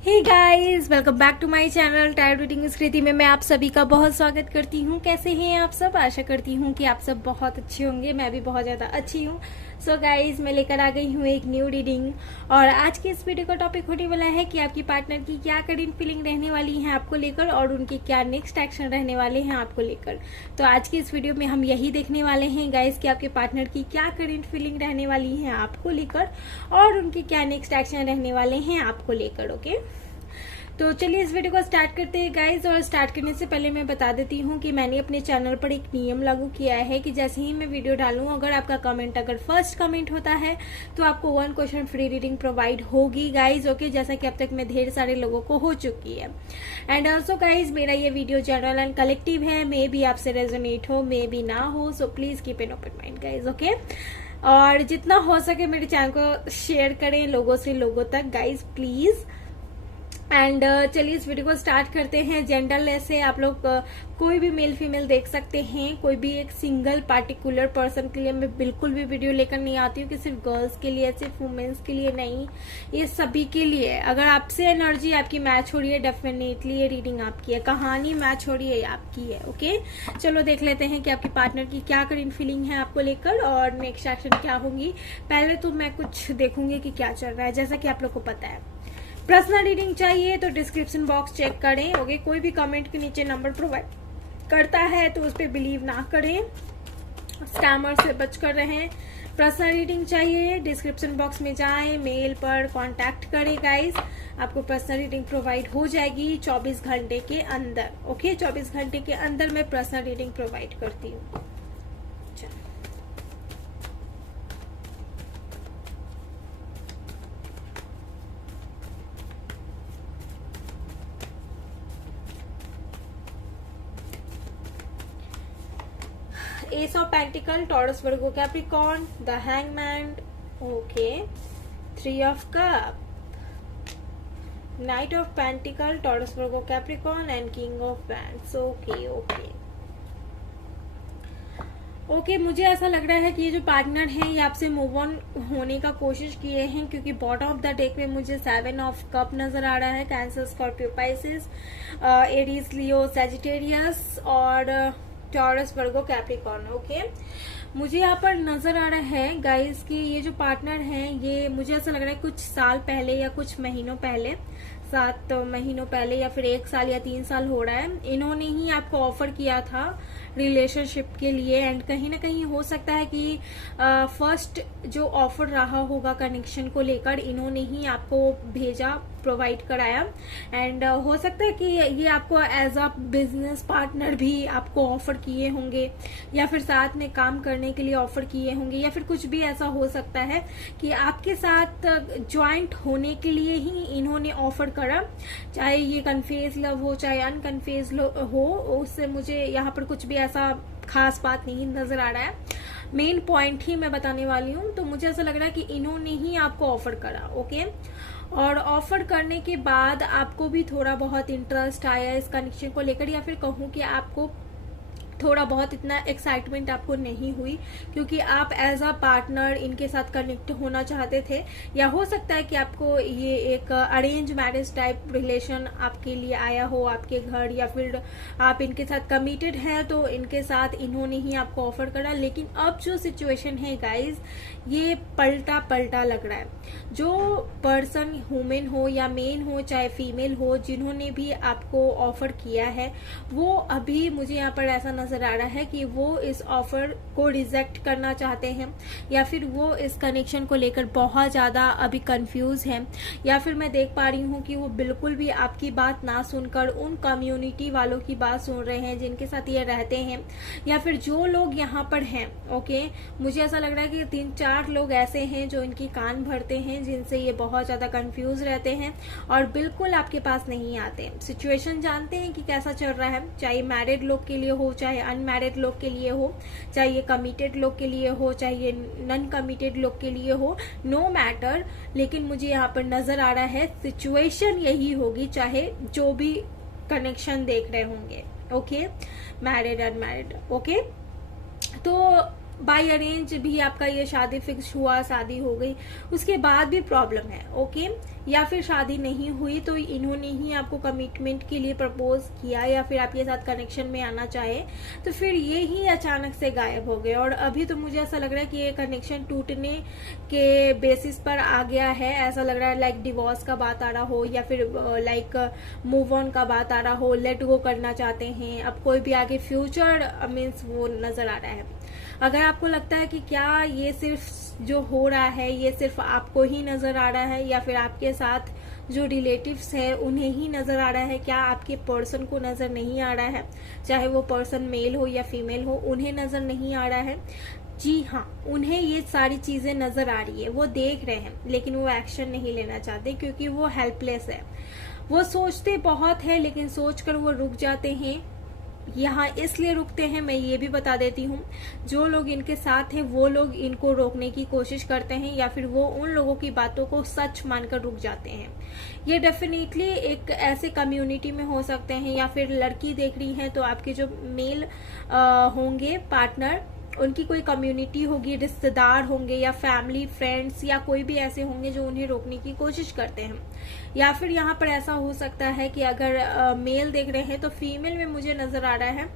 Hey guys, welcome back to my channel tired reading स्कृति में मैं आप सभी का बहुत स्वागत करती हूँ। कैसे हैं आप सब? आशा करती हूँ कि आप सब बहुत अच्छे होंगे। मैं भी बहुत ज्यादा अच्छी हूँ। सो गाइस, मैं लेकर आ गई हूँ एक न्यू रीडिंग और आज की इस वीडियो का टॉपिक होने वाला है कि आपकी पार्टनर की क्या करेंट फीलिंग रहने वाली है आपको लेकर और उनके क्या नेक्स्ट एक्शन रहने वाले हैं आपको लेकर। तो आज की इस वीडियो में हम यही देखने वाले हैं गाइस कि आपके पार्टनर की क्या करेंट फीलिंग रहने वाली है आपको लेकर और उनके क्या नेक्स्ट एक्शन रहने वाले हैं आपको लेकर। ओके, तो चलिए इस वीडियो को स्टार्ट करते हैं गाइज। और स्टार्ट करने से पहले मैं बता देती हूँ कि मैंने अपने चैनल पर एक नियम लागू किया है कि जैसे ही मैं वीडियो डालूं, अगर आपका कमेंट अगर फर्स्ट कमेंट होता है तो आपको 1 क्वेश्चन फ्री रीडिंग प्रोवाइड होगी गाइज। ओके, जैसा कि अब तक में ढेर सारे लोगों को हो चुकी है। एंड ऑल्सो गाइज, मेरा ये वीडियो जनरल एंड कलेक्टिव है, मे भी आपसे रेजोनेट हो, मे भी ना हो, so please keep an open mind guys. Okay, और जितना हो सके मेरे चैनल को शेयर करें लोगों से लोगों तक गाइज, प्लीज। एंड चलिए इस वीडियो को स्टार्ट करते हैं। जेंडरलेस है, आप लोग कोई भी मेल फीमेल देख सकते हैं। कोई भी एक सिंगल पार्टिकुलर पर्सन के लिए मैं बिल्कुल भी वीडियो लेकर नहीं आती हूँ कि सिर्फ गर्ल्स के लिए, सिर्फ वुमेन्स के लिए नहीं, ये सभी के लिए। अगर आपसे एनर्जी आपकी मैच हो रही है, डेफिनेटली ये रीडिंग आपकी है। कहानी मैच हो रही है, आपकी है। ओके, चलो देख लेते हैं कि आपके पार्टनर की क्या करेंट फीलिंग है आपको लेकर और नेक्स्ट एक्शन क्या होंगी। पहले तो मैं कुछ देखूंगी कि क्या चल रहा है। जैसा कि आप लोग को पता है, पर्सनल रीडिंग चाहिए तो डिस्क्रिप्शन बॉक्स चेक करें। ओके, कोई भी कमेंट के नीचे नंबर प्रोवाइड करता है तो उस पर बिलीव ना करें, स्कैमर से बच कर रहें। पर्सनल रीडिंग चाहिए, डिस्क्रिप्शन बॉक्स में जाएं, मेल पर कांटेक्ट करें गाइस, आपको पर्सनल रीडिंग प्रोवाइड हो जाएगी 24 घंटे के अंदर। ओके, 24 घंटे के अंदर मैं पर्सनल रीडिंग प्रोवाइड करती हूँ। Ace of Pentacle, Taurus, Virgo, Capricorn, the Hangman, okay, 3 of Cup, Knight of Pentacle, Taurus, Virgo, Capricorn and King of Wands. Okay, मुझे ऐसा लग रहा है कि ये जो पार्टनर है ये आपसे मूव ऑन होने का कोशिश किए हैं, क्योंकि बॉटम ऑफ द डेक में मुझे 7 ऑफ कप नजर आ रहा है। कैंसर, स्कॉर्पियो, पाइसिस, एरीज, लियो, सैजिटेरियस और टॉरस, वर्गो, कैप्रिकॉर्न। ओके, मुझे यहाँ पर नजर आ रहा है गाइस कि ये जो पार्टनर है ये मुझे ऐसा लग रहा है कुछ साल पहले या कुछ महीनों पहले, 7 महीनों पहले या फिर 1 साल या 3 साल हो रहा है, इन्होंने ही आपको ऑफर किया था रिलेशनशिप के लिए। एंड कहीं ना कहीं हो सकता है कि फर्स्ट जो ऑफर रहा होगा कनेक्शन को लेकर इन्होंने ही आपको भेजा, प्रोवाइड कराया। एंड हो सकता है कि ये आपको एज अ बिजनेस पार्टनर भी आपको ऑफर किए होंगे या फिर साथ में काम करने के लिए ऑफर किए होंगे, या फिर कुछ भी ऐसा हो सकता है कि आपके साथ ज्वाइंट होने के लिए ही इन्होंने ऑफर करा। चाहे ये कन्फेस लव हो चाहे अनकन्फेस हो, उससे मुझे यहाँ पर कुछ भी ऐसा खास बात नहीं नजर आ रहा है। मेन पॉइंट ही मैं बताने वाली हूँ। तो मुझे ऐसा लग रहा है कि इन्होंने ही आपको ऑफर करा। ओके, और ऑफर करने के बाद आपको भी थोड़ा बहुत इंटरेस्ट आया इस कनेक्शन को लेकर, या फिर कहूँ कि आपको थोड़ा बहुत इतना एक्साइटमेंट आपको नहीं हुई क्योंकि आप एज अ पार्टनर इनके साथ कनेक्ट होना चाहते थे, या हो सकता है कि आपको ये एक अरेंज मैरिज टाइप रिलेशन आपके लिए आया हो आपके घर, या फिर आप इनके साथ कमिटेड हैं तो इनके साथ इन्होंने ही आपको ऑफर करा। लेकिन अब जो सिचुएशन है गाइज, ये पलटा लग रहा है। जो पर्सन ह्यूमन हो या मेन हो चाहे फीमेल हो, जिन्होंने भी आपको ऑफर किया है वो अभी मुझे यहाँ पर ऐसा नजर आ रहा है कि वो इस ऑफर को रिजेक्ट करना चाहते हैं, या फिर वो इस कनेक्शन को लेकर बहुत ज्यादा अभी कंफ्यूज हैं, या फिर मैं देख पा रही हूँ कि वो बिल्कुल भी आपकी बात ना सुनकर उन कम्युनिटी वालों की बात सुन रहे हैं जिनके साथ ये रहते हैं, या फिर जो लोग यहाँ पर हैं। ओके, मुझे ऐसा लग रहा है कि 3-4 लोग ऐसे हैं जो इनकी कान भरते हैं, जिनसे ये बहुत ज्यादा कंफ्यूज रहते हैं और बिल्कुल आपके पास नहीं आते। सिचुएशन जानते हैं कि कैसा चल रहा है, चाहे मैरिड लोग के लिए हो चाहे अनमैरिड लोग के लिए हो, चाहे ये कमिटेड लोग के लिए हो चाहे ये नॉन कमिटेड लोग के लिए हो, नो मैटर। लेकिन मुझे यहाँ पर नजर आ रहा है सिचुएशन यही होगी चाहे जो भी कनेक्शन देख रहे होंगे। Okay, married unmarried. ओके, तो बाय अरेंज भी आपका ये शादी फिक्स हुआ, शादी हो गई, उसके बाद भी प्रॉब्लम है, ओके। या फिर शादी नहीं हुई तो इन्होंने ही आपको कमिटमेंट के लिए प्रपोज किया, या फिर आपके साथ कनेक्शन में आना चाहे, तो फिर ये ही अचानक से गायब हो गए। और अभी तो मुझे ऐसा लग रहा है कि ये कनेक्शन टूटने के बेसिस पर आ गया है। ऐसा लग रहा है लाइक डिवोर्स का बात आ रहा हो, या फिर लाइक मूव ऑन का बात आ रहा हो, लेट गो करना चाहते हैं। अब कोई भी आगे फ्यूचर मीन्स वो नजर आ रहा है। अगर आपको लगता है कि क्या ये सिर्फ जो हो रहा है ये सिर्फ आपको ही नजर आ रहा है, या फिर आपके साथ जो रिलेटिव्स है उन्हें ही नजर आ रहा है, क्या आपके पर्सन को नजर नहीं आ रहा है, चाहे वो पर्सन मेल हो या फीमेल हो, उन्हें नजर नहीं आ रहा है? जी हाँ, उन्हें ये सारी चीजें नजर आ रही है, वो देख रहे हैं, लेकिन वो एक्शन नहीं लेना चाहते क्योंकि वो हेल्पलेस है। वो सोचते बहुत है लेकिन सोचकर वो रुक जाते हैं। यहाँ इसलिए रुकते हैं, मैं ये भी बता देती हूँ, जो लोग इनके साथ हैं वो लोग इनको रोकने की कोशिश करते हैं, या फिर वो उन लोगों की बातों को सच मानकर रुक जाते हैं। ये डेफिनेटली एक ऐसे कम्युनिटी में हो सकते हैं, या फिर लड़की देख रही है तो आपके जो मेल होंगे पार्टनर, उनकी कोई कम्युनिटी होगी, रिश्तेदार होंगे, या फैमिली फ्रेंड्स, या कोई भी ऐसे होंगे जो उन्हें रोकने की कोशिश करते हैं। या फिर यहाँ पर ऐसा हो सकता है कि अगर मेल देख रहे हैं तो फीमेल में मुझे नजर आ रहा है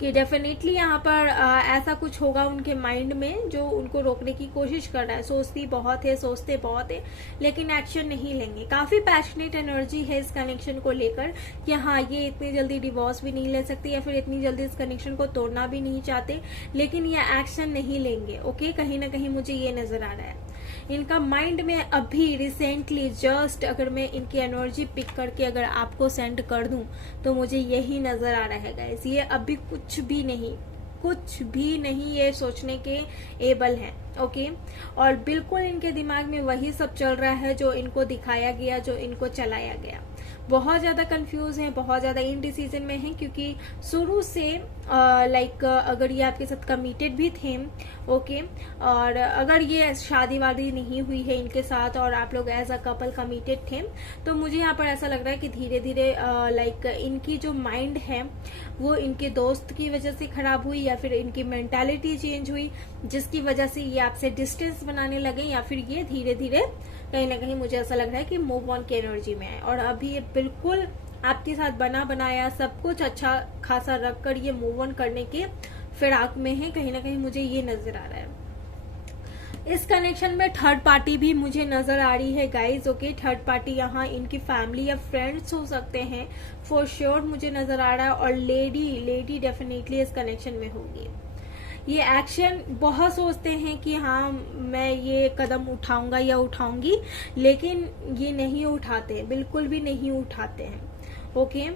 कि डेफिनेटली यहाँ पर ऐसा कुछ होगा उनके माइंड में जो उनको रोकने की कोशिश कर रहा है। सोचती बहुत है, सोचते बहुत है, लेकिन एक्शन नहीं लेंगे। काफी पैशनेट एनर्जी है इस कनेक्शन को लेकर कि हाँ ये इतनी जल्दी डिवोर्स भी नहीं ले सकते, या फिर इतनी जल्दी इस कनेक्शन को तोड़ना भी नहीं चाहते, लेकिन ये एक्शन नहीं लेंगे, ओके। कहीं ना कहीं मुझे ये नजर आ रहा है इनका माइंड में अभी रिसेंटली जस्ट, अगर मैं इनकी एनर्जी पिक करके अगर आपको सेंड कर दूं तो मुझे यही नजर आ रहा है गाइस। ये अभी कुछ भी नहीं ये सोचने के एबल हैं, ओके। और बिल्कुल इनके दिमाग में वही सब चल रहा है जो इनको दिखाया गया, जो इनको चलाया गया। बहुत ज्यादा कंफ्यूज हैं, बहुत ज्यादा इनडिसीजन में हैं, क्योंकि शुरू से लाइक अगर ये आपके साथ कमिटेड भी थे, ओके, और अगर ये शादी वादी नहीं हुई है इनके साथ और आप लोग एज अ कपल कमिटेड थे, तो मुझे यहाँ पर ऐसा लग रहा है कि धीरे धीरे लाइक इनकी जो माइंड है वो इनके दोस्त की वजह से खराब हुई, या फिर इनकी मेंटालिटी चेंज हुई, जिसकी वजह से ये आपसे डिस्टेंस बनाने लगे, या फिर ये धीरे धीरे कहीं ना कहीं मुझे ऐसा लग रहा है कि मूव ऑन की एनर्जी में है। और अभी ये बिल्कुल आपके साथ बना बनाया सब कुछ अच्छा खासा रखकर ये मूव ऑन करने के फिराक में है, कहीं ना कहीं मुझे ये नजर आ रहा है। इस कनेक्शन में थर्ड पार्टी भी मुझे नजर आ रही है गाइज, ओके। थर्ड पार्टी यहाँ इनकी फैमिली या फ्रेंड्स हो सकते हैं, फॉर श्योर मुझे नजर आ रहा है। और लेडी डेफिनेटली इस कनेक्शन में होगी। ये एक्शन बहुत सोचते हैं कि हाँ मैं ये कदम उठाऊंगा या उठाऊंगी, लेकिन ये नहीं उठाते, बिल्कुल भी नहीं उठाते हैं, ओके।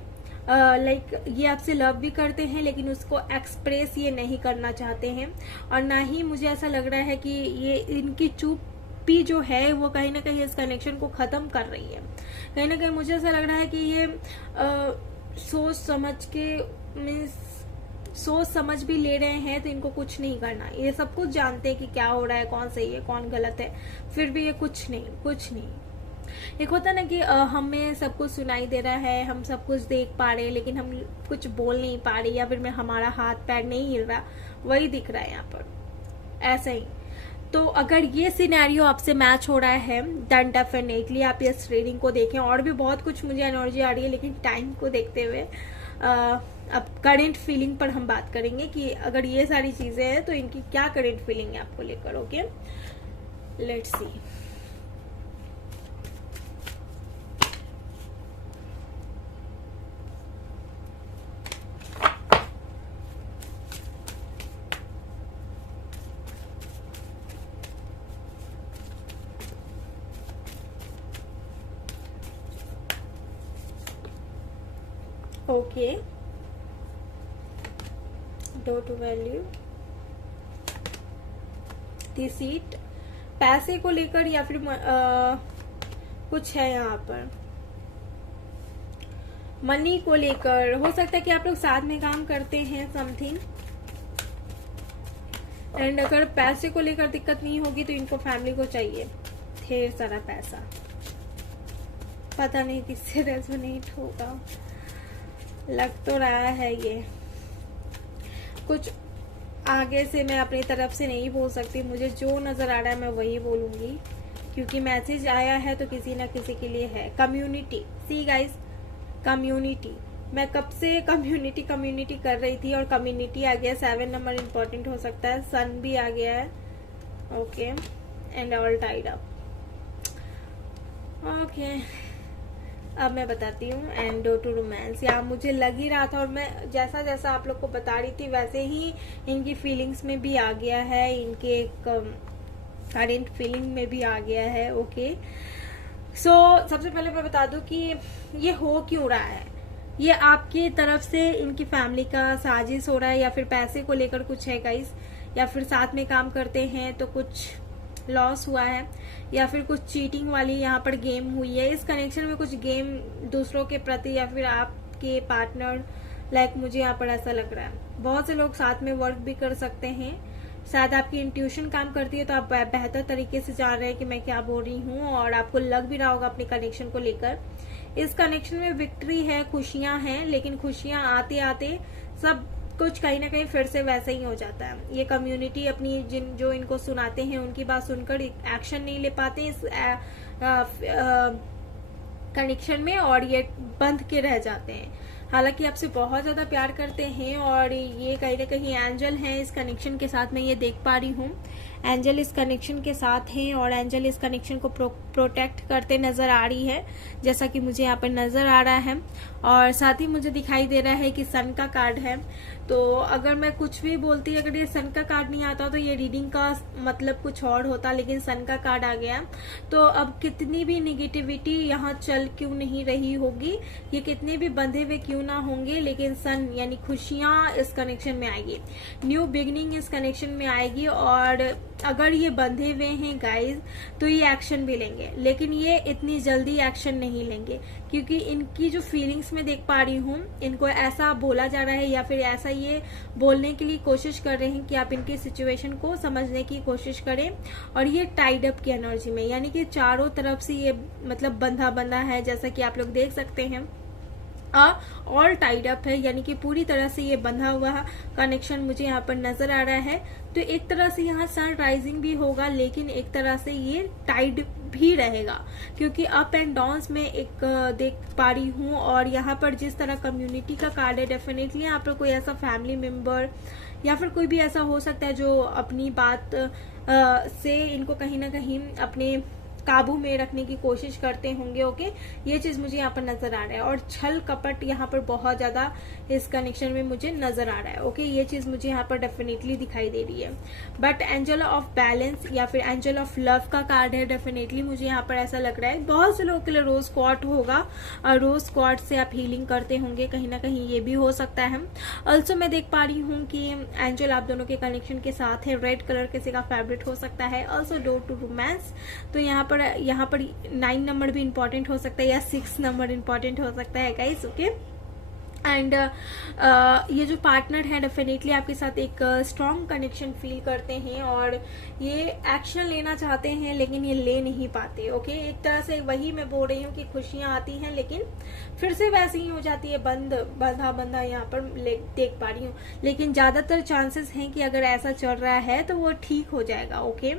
लाइक ये आपसे लव भी करते हैं, लेकिन उसको एक्सप्रेस ये नहीं करना चाहते हैं। और ना ही मुझे ऐसा लग रहा है कि ये इनकी चुप्पी जो है वो कहीं ना कहीं इस कनेक्शन को खत्म कर रही है। कहीं ना कहीं मुझे ऐसा लग रहा है कि ये सोच समझ के मीन्स सोच समझ भी ले रहे हैं, तो इनको कुछ नहीं करना। ये सब कुछ जानते हैं कि क्या हो रहा है, कौन सही है कौन गलत है, फिर भी ये कुछ नहीं। एक होता है ना कि हमें सब कुछ सुनाई दे रहा है, हम सब कुछ देख पा रहे हैं, लेकिन हम कुछ बोल नहीं पा रहे, या फिर हमारा हाथ पैर नहीं हिल रहा, वही दिख रहा है यहाँ पर, ऐसा ही। तो अगर ये सिनेरियो आपसे मैच हो रहा है देन डेफिनेटली आप इस रीडिंग को देखें। और भी बहुत कुछ मुझे एनर्जी आ रही है, लेकिन टाइम को देखते हुए अब करंट फीलिंग पर हम बात करेंगे कि अगर ये सारी चीजें हैं तो इनकी क्या करंट फीलिंग है आपको लेकर, okay. Let's see. Okay, don't value deceit, पैसे को लेकर या फिर कुछ है यहाँ पर मनी को लेकर। हो सकता है कि आप लोग साथ में काम करते हैं समथिंग, एंड अगर पैसे को लेकर दिक्कत नहीं होगी तो इनको फैमिली को चाहिए ढेर सारा पैसा। पता नहीं किससे रेजोनेट होगा, लग तो रहा है ये कुछ आगे से मैं अपनी तरफ से नहीं बोल सकती, मुझे जो नजर आ रहा है मैं वही बोलूंगी, क्योंकि मैसेज आया है तो किसी ना किसी के लिए है। कम्युनिटी, सी गाइस, कम्युनिटी, मैं कब से कम्युनिटी कर रही थी और कम्युनिटी आ गया। 7 नंबर इंपॉर्टेंट हो सकता है, सन भी आ गया है। Okay, and all tied up. Okay, अब मैं बताती हूँ एंड टू रोमांस। यहाँ मुझे लग ही रहा था, और मैं जैसा जैसा आप लोग को बता रही थी वैसे ही इनकी फीलिंग्स में भी आ गया है, इनके करेंट फीलिंग में भी आ गया है। ओके, सो सबसे पहले मैं बता दूं कि ये हो क्यों रहा है। ये आपकी तरफ से इनकी फैमिली का साजिश हो रहा है, या फिर पैसे को लेकर कुछ है गाइस, या फिर साथ में काम करते हैं तो कुछ लॉस हुआ है, या फिर कुछ चीटिंग वाली यहाँ पर गेम हुई है। इस कनेक्शन में कुछ गेम दूसरों के प्रति, या फिर आपके पार्टनर लाइक मुझे यहाँ पर ऐसा लग रहा है। बहुत से लोग साथ में वर्क भी कर सकते हैं, शायद आपकी इंट्यूशन काम करती है तो आप बेहतर तरीके से जान रहे हैं कि मैं क्या बोल रही हूँ, और आपको लग भी रहा होगा अपने कनेक्शन को लेकर। इस कनेक्शन में विक्ट्री है, खुशियां हैं, लेकिन खुशियां आते आते सब कुछ कहीं ना कहीं फिर से वैसा ही हो जाता है। ये कम्युनिटी अपनी जो इनको सुनाते हैं उनकी बात सुनकर एक्शन नहीं ले पाते इस कनेक्शन में, और ये बंध के रह जाते हैं। हालांकि आपसे बहुत ज्यादा प्यार करते हैं, और ये कहीं ना कहीं एंजल हैं इस कनेक्शन के साथ, मैं ये देख पा रही हूँ। एंजल इस कनेक्शन के साथ हैं, और एंजल इस कनेक्शन को प्रोटेक्ट करते नजर आ रही है, जैसा कि मुझे यहाँ पर नजर आ रहा है। और साथ ही मुझे दिखाई दे रहा है कि सन का कार्ड है। तो अगर मैं कुछ भी बोलती, अगर ये सन का कार्ड नहीं आता तो ये रीडिंग का मतलब कुछ और होता, लेकिन सन का कार्ड आ गया। तो अब कितनी भी निगेटिविटी यहाँ चल क्यों नहीं रही होगी, ये कितने भी बंधे हुए क्यों ना होंगे, लेकिन सन यानी खुशियां इस कनेक्शन में आएगी, न्यू बिगनिंग इस कनेक्शन में आएगी। और अगर ये बंधे हुए हैं गाइज तो ये एक्शन भी लेंगे, लेकिन ये इतनी जल्दी एक्शन नहीं लेंगे, क्योंकि इनकी जो फीलिंग्स में देख पा रही हूँ, इनको ऐसा बोला जा रहा है या फिर ऐसा ये बोलने के लिए कोशिश कर रहे हैं कि आप इनकी सिचुएशन को समझने की कोशिश करें। और ये टाइड अप की एनर्जी में, यानी कि चारों तरफ से ये मतलब बंधा बंधा है, जैसा कि आप लोग देख सकते हैं। ऑल टाइड अप है, यानी कि पूरी तरह से ये बंधा हुआ कनेक्शन मुझे यहाँ पर नजर आ रहा है। तो एक तरह से यहाँ सन राइजिंग भी होगा, लेकिन एक तरह से ये टाइड भी रहेगा, क्योंकि अप एंड डाउन्स में एक देख पा रही हूँ। और यहाँ पर जिस तरह कम्युनिटी का कार्ड है, डेफिनेटली यहाँ पर कोई ऐसा फैमिली मेंबर या फिर कोई भी ऐसा हो सकता है जो अपनी बात से इनको कहीं ना कहीं अपने काबू में रखने की कोशिश करते होंगे। ओके, ये चीज मुझे यहाँ पर नजर आ रहा है। और छल कपट यहाँ पर बहुत ज्यादा इस कनेक्शन में मुझे नजर आ रहा है। ओके, ये चीज मुझे यहाँ पर डेफिनेटली दिखाई दे रही है। बट एंजल ऑफ बैलेंस या फिर एंजल ऑफ लव का कार्ड है, डेफिनेटली मुझे यहाँ पर ऐसा लग रहा है। बहुत से लोगों के लिए रोज क्वार्ट होगा, और रोज क्वार्ट से आप हीलिंग करते होंगे, कहीं ना कहीं ये भी हो सकता है। ऑल्सो मैं देख पा रही हूँ कि एंजल आप दोनों के कनेक्शन के साथ है, रेड कलर किसी का फेवरेट हो सकता है। ऑल्सो डोर टू रोमांस, तो यहाँ पर 9 नंबर भी इंपॉर्टेंट हो सकता है, या 6 नंबर इंपॉर्टेंट हो सकता है गाइस। ओके, एंड ये जो पार्टनर है डेफिनेटली आपके साथ एक स्ट्रॉन्ग कनेक्शन फील करते हैं, और ये एक्शन लेना चाहते हैं लेकिन ये ले नहीं पाते। ओके, एक तरह से वही मैं बोल रही हूँ कि खुशियां आती हैं लेकिन फिर से वैसे ही हो जाती है, बंधा यहाँ पर देख पा रही हूँ। लेकिन ज्यादातर चांसेस हैं कि अगर ऐसा चल रहा है तो वो ठीक हो जाएगा। ओके,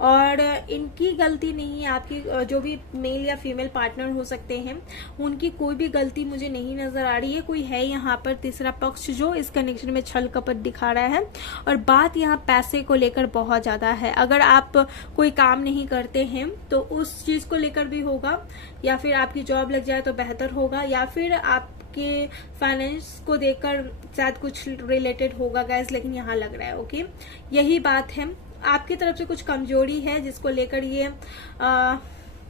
और इनकी गलती नहीं है, आपकी जो भी मेल या फीमेल पार्टनर हो सकते हैं उनकी कोई भी गलती मुझे नहीं नजर आ रही है। कोई है यहाँ पर तीसरा पक्ष जो इस कनेक्शन में छल कपट दिखा रहा है, और बात यहाँ पैसे को लेकर बहुत ज्यादा है। अगर आप कोई काम नहीं करते हैं तो उस चीज को लेकर भी होगा, या फिर आपकी जॉब लग जाए तो बेहतर होगा, या फिर आपके फाइनेंस को देखकर शायद कुछ रिलेटेड होगा गाइस, लेकिन यहाँ लग रहा है। ओके, यही बात है, आपकी तरफ से कुछ कमजोरी है जिसको लेकर ये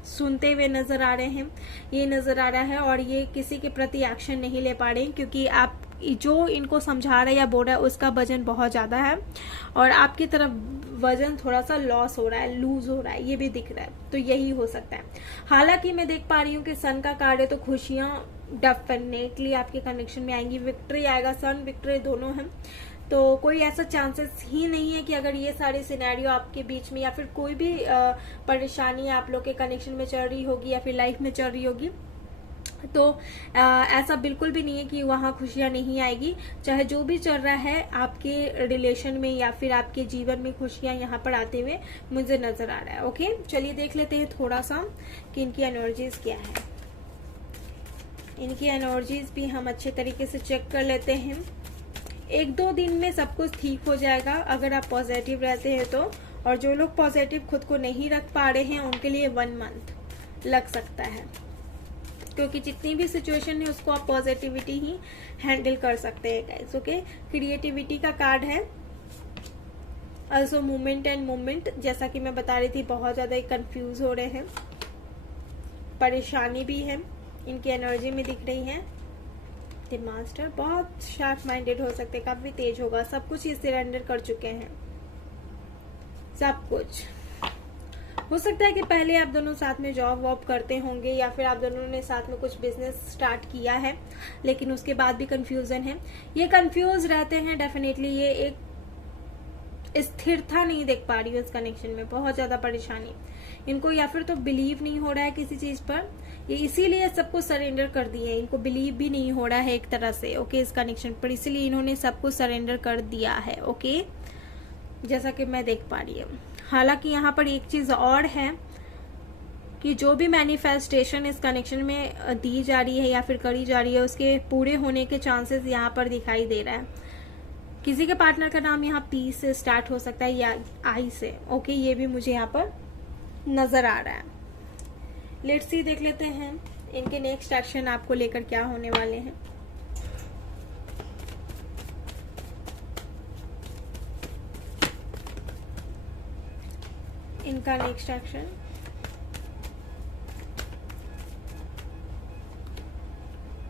सुनते हुए नजर आ रहे हैं, ये नजर आ रहा है, और ये किसी के प्रति एक्शन नहीं ले पा रहे हैं, क्योंकि आप जो इनको समझा रहे हैं या बोल रहा है उसका वजन बहुत ज्यादा है, और आपकी तरफ वजन थोड़ा सा लॉस हो रहा है, लूज हो रहा है, ये भी दिख रहा है। तो यही हो सकता है। हालांकि मैं देख पा रही हूँ कि सन का कार्ड है, तो खुशियां डेफिनेटली आपके कनेक्शन में आएंगी, विक्ट्री आएगा, सन विक्ट्री दोनों है। तो कोई ऐसा चांसेस ही नहीं है कि अगर ये सारे सिनेरियो आपके बीच में या फिर कोई भी परेशानी आप लोग के कनेक्शन में चल रही होगी या फिर लाइफ में चल रही होगी, तो ऐसा बिल्कुल भी नहीं है कि वहां खुशियां नहीं आएगी। चाहे जो भी चल रहा है आपके रिलेशन में या फिर आपके जीवन में, खुशियां यहाँ पर आते हुए मुझे नजर आ रहा है। ओके, चलिए देख लेते हैं थोड़ा सा कि इनकी एनर्जीज क्या है। इनकी एनर्जीज भी हम अच्छे तरीके से चेक कर लेते हैं। 1-2 दिन में सब कुछ ठीक हो जाएगा अगर आप पॉजिटिव रहते हैं तो, और जो लोग पॉजिटिव खुद को नहीं रख पा रहे हैं उनके लिए 1 मंथ लग सकता है, क्योंकि जितनी भी सिचुएशन है उसको आप पॉजिटिविटी ही हैंडल कर सकते हैं गाइस। ओके, क्रिएटिविटी का कार्ड है, ऑल्सो मूवमेंट एंड मूवमेंट। जैसा कि मैं बता रही थी, बहुत ज्यादा कंफ्यूज हो रहे हैं, परेशानी भी है इनकी एनर्जी में दिख रही है। द मास्टर बहुत शार्प माइंडेड हो सकते, काफी तेज होगा, सब कुछ ये सरेंडर कर चुके हैं, सब कुछ। हो सकता है कि पहले आप दोनों साथ में जॉब वॉब करते होंगे या फिर आप दोनों ने साथ में कुछ बिजनेस स्टार्ट किया है, लेकिन उसके बाद भी कंफ्यूजन है। ये कंफ्यूज रहते हैं डेफिनेटली। ये एक स्थिरता नहीं देख पा रही हूँ इस कनेक्शन में, बहुत ज्यादा परेशानी इनको, या फिर तो बिलीव नहीं हो रहा है किसी चीज पर, ये इसीलिए सबको सरेंडर कर दिए। इनको बिलीव भी नहीं हो रहा है एक तरह से, ओके, इस कनेक्शन पर, इसीलिए इन्होंने सबको सरेंडर कर दिया है। ओके, जैसा कि मैं देख पा रही हूँ। हालांकि यहाँ पर एक चीज और है कि जो भी मैनिफेस्टेशन इस कनेक्शन में दी जा रही है या फिर करी जा रही है, उसके पूरे होने के चांसेस यहाँ पर दिखाई दे रहा है। किसी के पार्टनर का नाम यहाँ पी से स्टार्ट हो सकता है या आई से। ओके, ये भी मुझे यहाँ पर नजर आ रहा है। लेट्स सी, देख लेते हैं इनके नेक्स्ट एक्शन आपको लेकर क्या होने वाले हैं। इनका next action,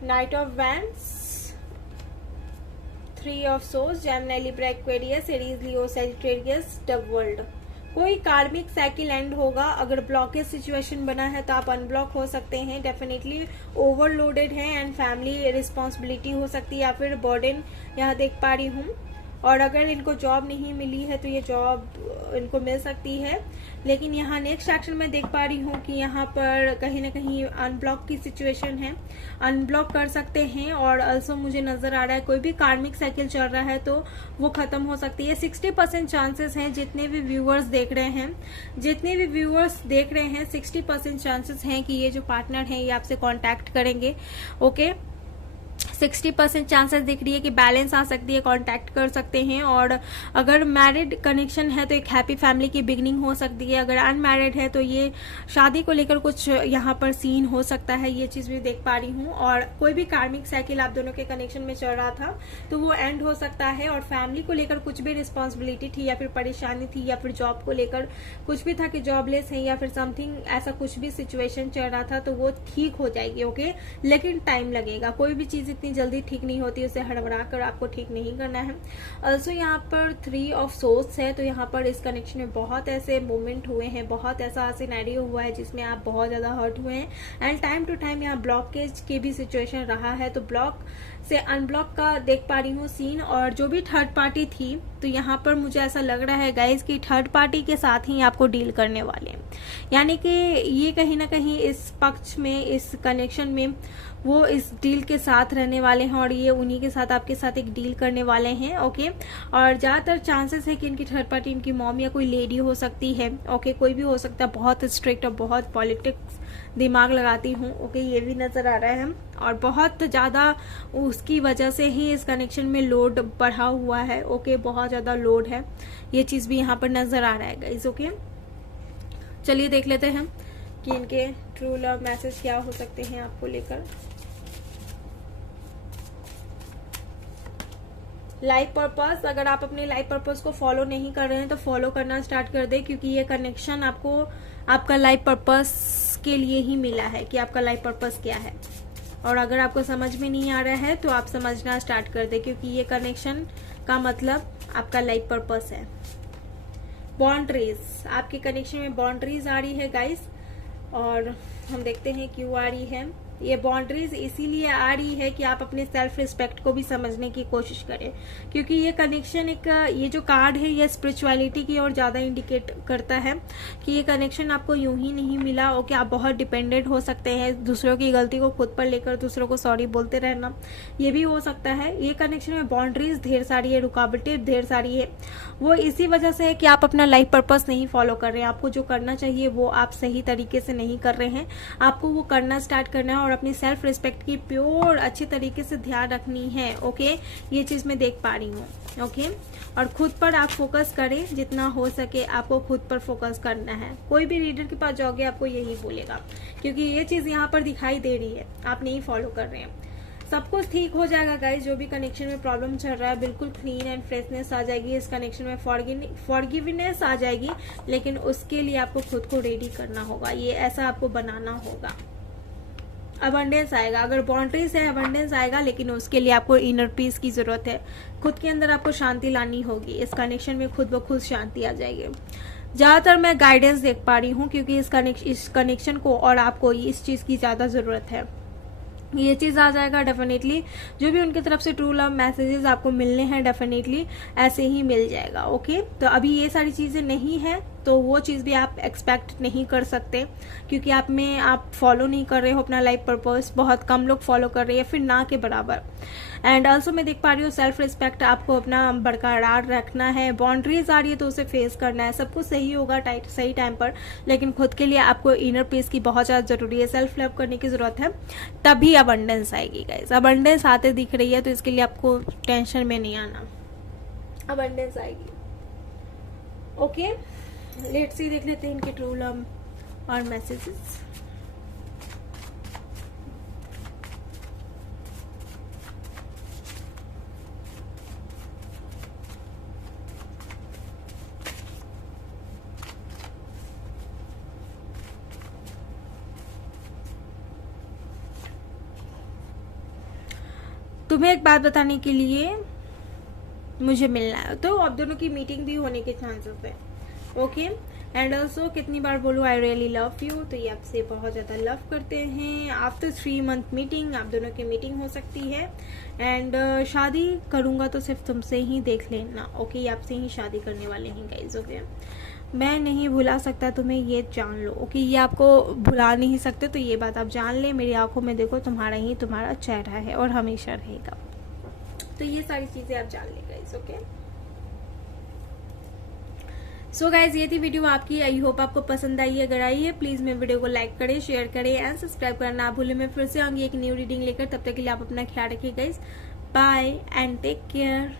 night of wands, 3 of source, Gemini, Libra, Aquarius, Aries, Leo, Sagittarius, the world. कोई कार्मिक साइकिल एंड होगा। अगर ब्लॉकेज सिचुएशन बना है तो आप अनब्लॉक हो सकते हैं। डेफिनेटली ओवरलोडेड है एंड फैमिली रिस्पॉन्सिबिलिटी हो सकती है या फिर बर्डन यहाँ देख पा रही हूँ। और अगर इनको जॉब नहीं मिली है तो ये जॉब इनको मिल सकती है। लेकिन यहाँ नेक्स्ट एक्शन में देख पा रही हूँ कि यहाँ पर कहीं ना कहीं अनब्लॉक की सिचुएशन है, अनब्लॉक कर सकते हैं। और ऑल्सो मुझे नजर आ रहा है कोई भी कार्मिक साइकिल चल रहा है तो वो खत्म हो सकती है। 60% चांसेस हैं, जितने भी व्यूअर्स देख रहे हैं, 60% चांसेस हैं कि ये जो पार्टनर है ये आपसे कॉन्टैक्ट करेंगे। ओके, 60% चांसेस दिख रही है कि बैलेंस आ सकती है, कांटेक्ट कर सकते हैं। और अगर मैरिड कनेक्शन है तो एक हैप्पी फैमिली की बिगनिंग हो सकती है। अगर अनमैरिड है तो ये शादी को लेकर कुछ यहाँ पर सीन हो सकता है, ये चीज भी देख पा रही हूँ। और कोई भी कार्मिक साइकिल आप दोनों के कनेक्शन में चल रहा था तो वो एंड हो सकता है। और फैमिली को लेकर कुछ भी रिस्पॉन्सिबिलिटी थी या फिर परेशानी थी या फिर जॉब को लेकर कुछ भी था कि जॉबलेस है या फिर समथिंग ऐसा कुछ भी सिचुएशन चल रहा था तो वो ठीक हो जाएगी। ओके, लेकिन टाइम लगेगा। कोई भी चीज इतनी जल्दी ठीक नहीं होती, उसे हड़बड़ा कर आपको ठीक नहीं करना है। ऑल्सो यहाँ पर 3 ऑफ सोर्स है तो यहाँ पर इस कनेक्शन में बहुत ऐसे मोमेंट हुए हैं, बहुत ऐसा सिनेरियो हुआ है जिसमें आप बहुत ज्यादा हर्ट हुए हैं। एंड टाइम टू टाइम यहाँ ब्लॉकेज की भी सिचुएशन रहा है तो ब्लॉक से अनब्लॉक का देख पा रही हूँ सीन। और जो भी थर्ड पार्टी थी तो यहाँ पर मुझे ऐसा लग रहा है गाइज कि थर्ड पार्टी के साथ ही आपको डील करने वाले हैं। यानी कि ये कहीं ना कहीं इस पक्ष में, इस कनेक्शन में वो इस डील के साथ रहने वाले हैं और ये उन्हीं के साथ आपके साथ एक डील करने वाले हैं। ओके, और ज्यादातर चांसेस है कि इनकी थर्ड पार्टी इनकी मॉम या कोई लेडी हो सकती है। ओके, कोई भी हो सकता है। बहुत स्ट्रिक्ट और बहुत पॉलिटिक्स दिमाग लगाती हूँ। ओके, ये भी नजर आ रहा है। और बहुत ज्यादा उसकी वजह से ही इस कनेक्शन में लोड बढ़ा हुआ है। ओके, बहुत ज्यादा लोड है, ये चीज भी यहाँ पर नजर आ रहा है गाइज। ओके, चलिए देख लेते हैं कि इनके ट्रू लव मैसेज क्या हो सकते हैं आपको लेकर। लाइफ पर्पस, अगर आप अपने लाइफ पर्पस को फॉलो नहीं कर रहे हैं तो फॉलो करना स्टार्ट कर दे, क्योंकि ये कनेक्शन आपको आपका लाइफ पर्पस के लिए ही मिला है कि आपका लाइफ पर्पस क्या है। और अगर आपको समझ में नहीं आ रहा है तो आप समझना स्टार्ट कर दे, क्योंकि ये कनेक्शन का मतलब आपका लाइफ पर्पस है। बाउंड्रीज, आपके कनेक्शन में बाउंड्रीज आ रही है गाइस, और हम देखते हैं क्यों आ रही है। ये बाउंड्रीज इसीलिए आ रही है कि आप अपने सेल्फ रिस्पेक्ट को भी समझने की कोशिश करें, क्योंकि ये कनेक्शन ये जो कार्ड है ये स्पिरिचुअलिटी की ओर ज्यादा इंडिकेट करता है कि ये कनेक्शन आपको यूं ही नहीं मिला। ओके, आप बहुत डिपेंडेंट हो सकते हैं, दूसरों की गलती को खुद पर लेकर दूसरों को सॉरी बोलते रहना, ये भी हो सकता है। ये कनेक्शन में बाउंड्रीज ढेर सारी है, रुकावटें ढेर सारी है, वो इसी वजह से है कि आप अपना लाइफ पर्पस नहीं फॉलो कर रहे हैं। आपको जो करना चाहिए वो आप सही तरीके से नहीं कर रहे हैं, आपको वो करना स्टार्ट करना है और अपनी सेल्फ रिस्पेक्ट की प्योर अच्छी तरीके से ध्यान रखनी है। ओके, ये चीज मैं देख पा रही हूँ। ओके, और खुद पर आप फोकस करें, जितना हो सके आपको खुद पर फोकस करना है। कोई भी रीडर के पास जाओगे आपको यही बोलेगा, क्योंकि ये चीज यहाँ पर दिखाई दे रही है, आप नहीं फॉलो कर रहे हैं। सब कुछ ठीक हो जाएगा गाइस, जो भी कनेक्शन में प्रॉब्लम चल रहा है बिल्कुल क्लीन एंड फ्रेशनेस आ जाएगी इस कनेक्शन में, फॉरगिवनेस आ जाएगी, लेकिन उसके लिए आपको खुद को रेडी करना होगा, ये ऐसा आपको बनाना होगा। अबंडेंस आएगा, अगर बाउंड्रीज है अबंडेंस आएगा, लेकिन उसके लिए आपको इनर पीस की जरूरत है। खुद के अंदर आपको शांति लानी होगी, इस कनेक्शन में खुद ब खुद शांति आ जाएगी। ज्यादातर मैं गाइडेंस देख पा रही हूँ, क्योंकि इस कनेक्शन को और आपको इस चीज की ज्यादा जरूरत है। ये चीज आ जाएगा डेफिनेटली, जो भी उनकी तरफ से ट्रू लव मैसेजेस आपको मिलने हैं डेफिनेटली ऐसे ही मिल जाएगा। ओके, तो अभी ये सारी चीजें नहीं है तो वो चीज भी आप एक्सपेक्ट नहीं कर सकते, क्योंकि आप फॉलो नहीं कर रहे हो अपना लाइफ पर्पस, बहुत कम लोग फॉलो कर रहे हैं, फिर ना के बराबर। एंड ऑल्सो मैं देख पा रही हूँ सेल्फ रिस्पेक्ट आपको अपना बरकरार रखना है। बाउंड्रीज आ रही है तो उसे फेस करना है, सब कुछ सही होगा सही टाइम पर, लेकिन खुद के लिए आपको इनर पीस की बहुत ज्यादा जरूरी है, सेल्फ लव करने की जरूरत है, तभी अबंडेंस आएगी गाइस। अबंडेंस आते दिख रही है तो इसके लिए आपको टेंशन में नहीं आना, अबंडेंस आएगी। ओके, लेट्स सी, देख लेते हैं इनके ट्रू लव और मैसेजेस। तुम्हें एक बात बताने के लिए मुझे मिलना है, तो आप दोनों की मीटिंग भी होने के चांसेस है। ओके, एंड ऑल्सो कितनी बार बोलूँ आई रियली लव यू, तो ये आपसे बहुत ज्यादा लव करते हैं। आफ्टर 3 मंथ मीटिंग आप दोनों की मीटिंग हो सकती है। एंड शादी करूंगा तो सिर्फ तुमसे ही, देख लेना। ओके, ये आपसे ही शादी करने वाले हैं गाइज। ओके, मैं नहीं भुला सकता तुम्हें, ये जान लो। ओके, ये आपको भुला नहीं सकते, तो ये बात आप जान ले। मेरी आंखों में देखो, तुम्हारा चेहरा है और हमेशा रहेगा, तो ये सारी चीजें आप जान ले गाइज। ओके, सो गाइज ये थी वीडियो आपकी, आई होप आपको पसंद आई। अगर आई है प्लीज मेरे वीडियो को लाइक करें, शेयर करें एंड सब्सक्राइब करना ना भूलें। मैं फिर से आऊंगी एक न्यू रीडिंग लेकर, तब तक के लिए आप अपना ख्याल रखिए guys. Bye and take care.